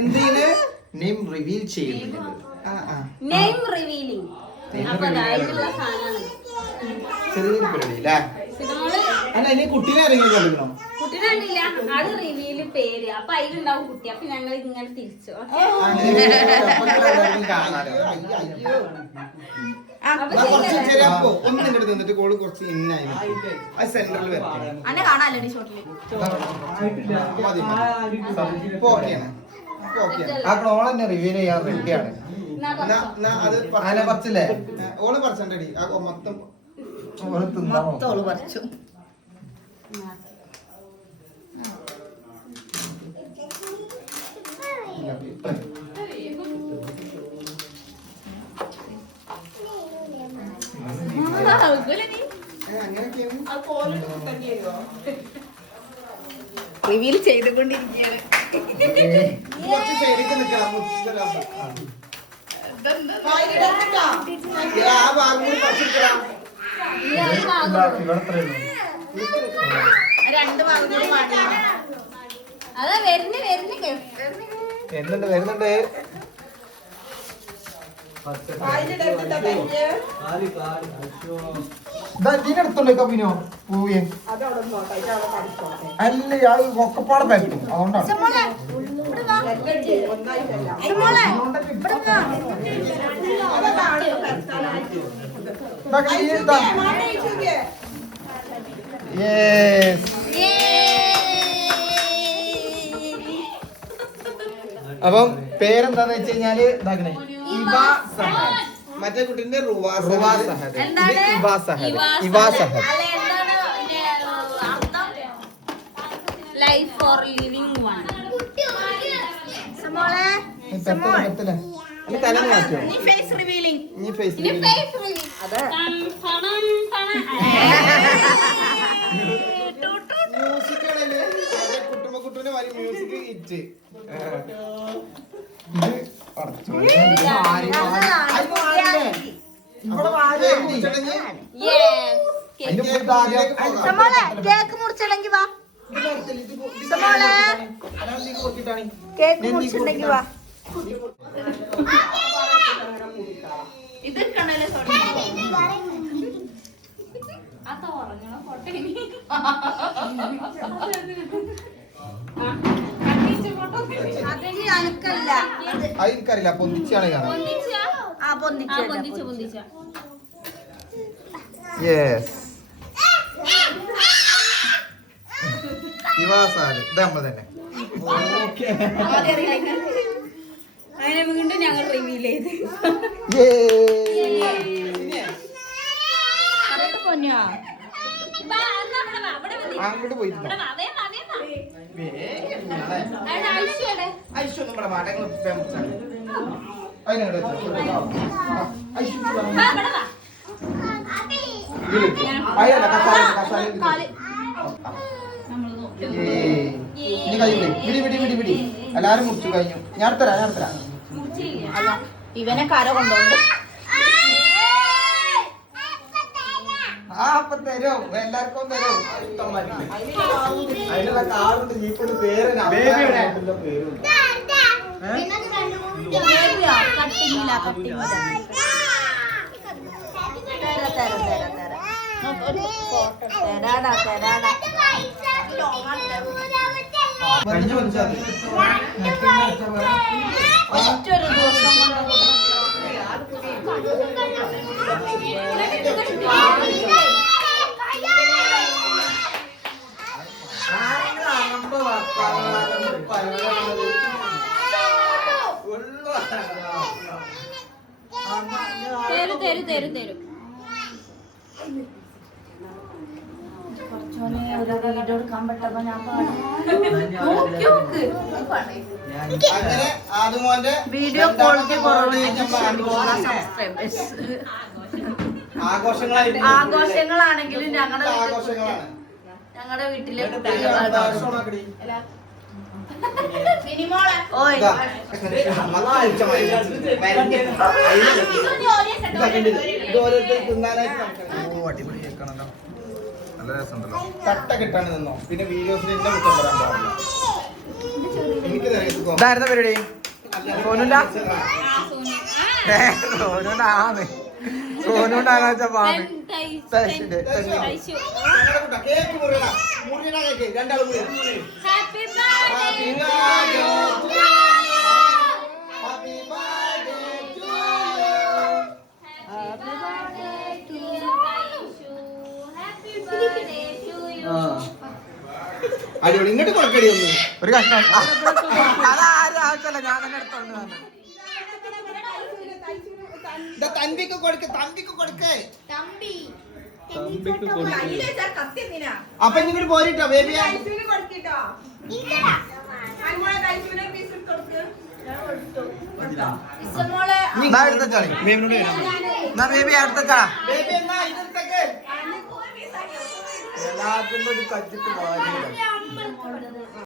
എന്തിന് name reveal ചെയ്യുന്നത്? Name revealing. അപ്പൊ അതിനുള്ള സാധനമാണ്. ചെറിയൊരു പരിപാടി അല്ലേ? അല്ല ഇനി കുട്ടീനെ ഇറങ്ങി കളിക്കണോ? കുട്ടീനെ കണ്ടില്ല, അത് റിവീല് പേര്. അപ്പൊ അതിലുണ്ടാവും കുട്ടി. അപ്പൊ ഞങ്ങൾ ഇങ്ങനെ തിരിച്ചു. ഒന്ന് നിന്റെ അടുത്ത് നിന്നിട്ട് കോള് കുറച്ച് ഇന്നായി സെന്ററിൽ വരണം. ആ ക്ലോൺ തന്നെ റിവീൽ ചെയ്യാൻ റെഡിയാണ്. അത് പറിച്ചില്ലേ? ഓള് പറിച്ചണ്ടടി മൊത്തം ഓള് പറിച്ചു. റിവീൽ ചെയ്തുകൊണ്ടിരിക്കുകയാണ്. രണ്ട് ഭാഗം കൂടി പാടില്ല. അതാ വരുന്നുണ്ട്. ഇതിനടുത്തുണ്ട് കപ്പിനോ പൂവിയെ അല്ല ഇയാള് ഒക്കപ്പാടെ പറ്റും. അതുകൊണ്ടാണ് അപ്പം പേരെന്താന്ന് വെച്ച് കഴിഞ്ഞാല് ഇതാക്കണേ മറ്റേ കുട്ടീന്റെ life for living one. Face revealing. കുട്ടുമ്പക്കുട്ടൂന്റെ വരി മ്യൂസിക് ഹിറ്റ്. കേക്ക് മുറിച്ചില്ലെങ്കിൽ വാ. കേക്ക് മുറിച്ചിട്ടുണ്ടെങ്കിൽ വാ. ഇത് കണല്ലേ എനിക്കറിയില്ല. പൊന്തിച്ചാണ് കാണാം. യെസ് ഇവാസാല് ഇത് നമ്മൾ തന്നെ. അങ്ങനെ വീണ്ടും ഞങ്ങൾ റിവീൽ ചെയ്ത് അങ്ങോട്ട് പോയിട്ടുണ്ടോ? ഐശ്വര്യൊന്നും ഇവിടെ മാറ്റങ്ങൾ വിടി എല്ലാരും മുറിച്ചു കഴിഞ്ഞു. ഞാൻ തരാം. ഇവനെ കര കൊണ്ടോണ്ട് അപ്പൊ തരോ എല്ലാവർക്കും തരോ. അതിനുള്ള കാറുണ്ട്. ജീപ്പിന്റെ പേര് മറ്റൊരു ദിവസം തരും. കുറച്ചോനെ ഒരു വീഡിയോ എടുക്കാൻ പറ്റപ്പോ ഞാൻ അങ്ങനെ ആദ്യമോന്റെ വീഡിയോ ക്വാളിറ്റി സബ്സ്ക്രൈബേഴ്സ് ആഘോഷങ്ങളാണെങ്കിലും ഞങ്ങളുടെ വീട്ടിലെ തട്ട കിട്ടാണ് നിന്നോ. പിന്നെ വീഡിയോസിൽ എന്നെ കുറ്റം പറയാൻ പാടില്ല. എനിക്ക് തരാം. ഇതായിരുന്ന പരിപാടി സോനുണ്ട ആ, സോനു. ആ, സോനുണ്ടാന്ന് സോനുണ്ടാകാച്ച പാമ്പ് തൈശു. കേക്ക് മുറിയടാ. മുറിയടാ കേക്ക്. രണ്ടാളും മുറിയ. Happy Happy birthday birthday to to you. Happy birthday to you. Happy birthday to Taishu. Happy birthday to you. അടിപൊളി. ഇങ്ങോട്ട് കൊടുക്കടി ഒന്ന്. ഒരു കഷ്ണം അതാരും ആവശ്യമല്ല ഞാൻ തന്നെ എടുത്തോണ്ട് വന്നു ഇതാ തൻവിക്ക് കൊടുക്ക്. തൻവിക്ക് കൊടുക്ക്. അപ്പൊ ഇങ്ങോട്ട് പോരിട്ടോ ബേബിയാ. എന്നാ എടുത്തോളി എന്നാ ബേബി എടുത്തോളാ ബേബി എന്നാ ഇതെടുത്തേക്ക്. എല്ലാത്തിൻ്റെ ഒരു കച്ചിട്ട്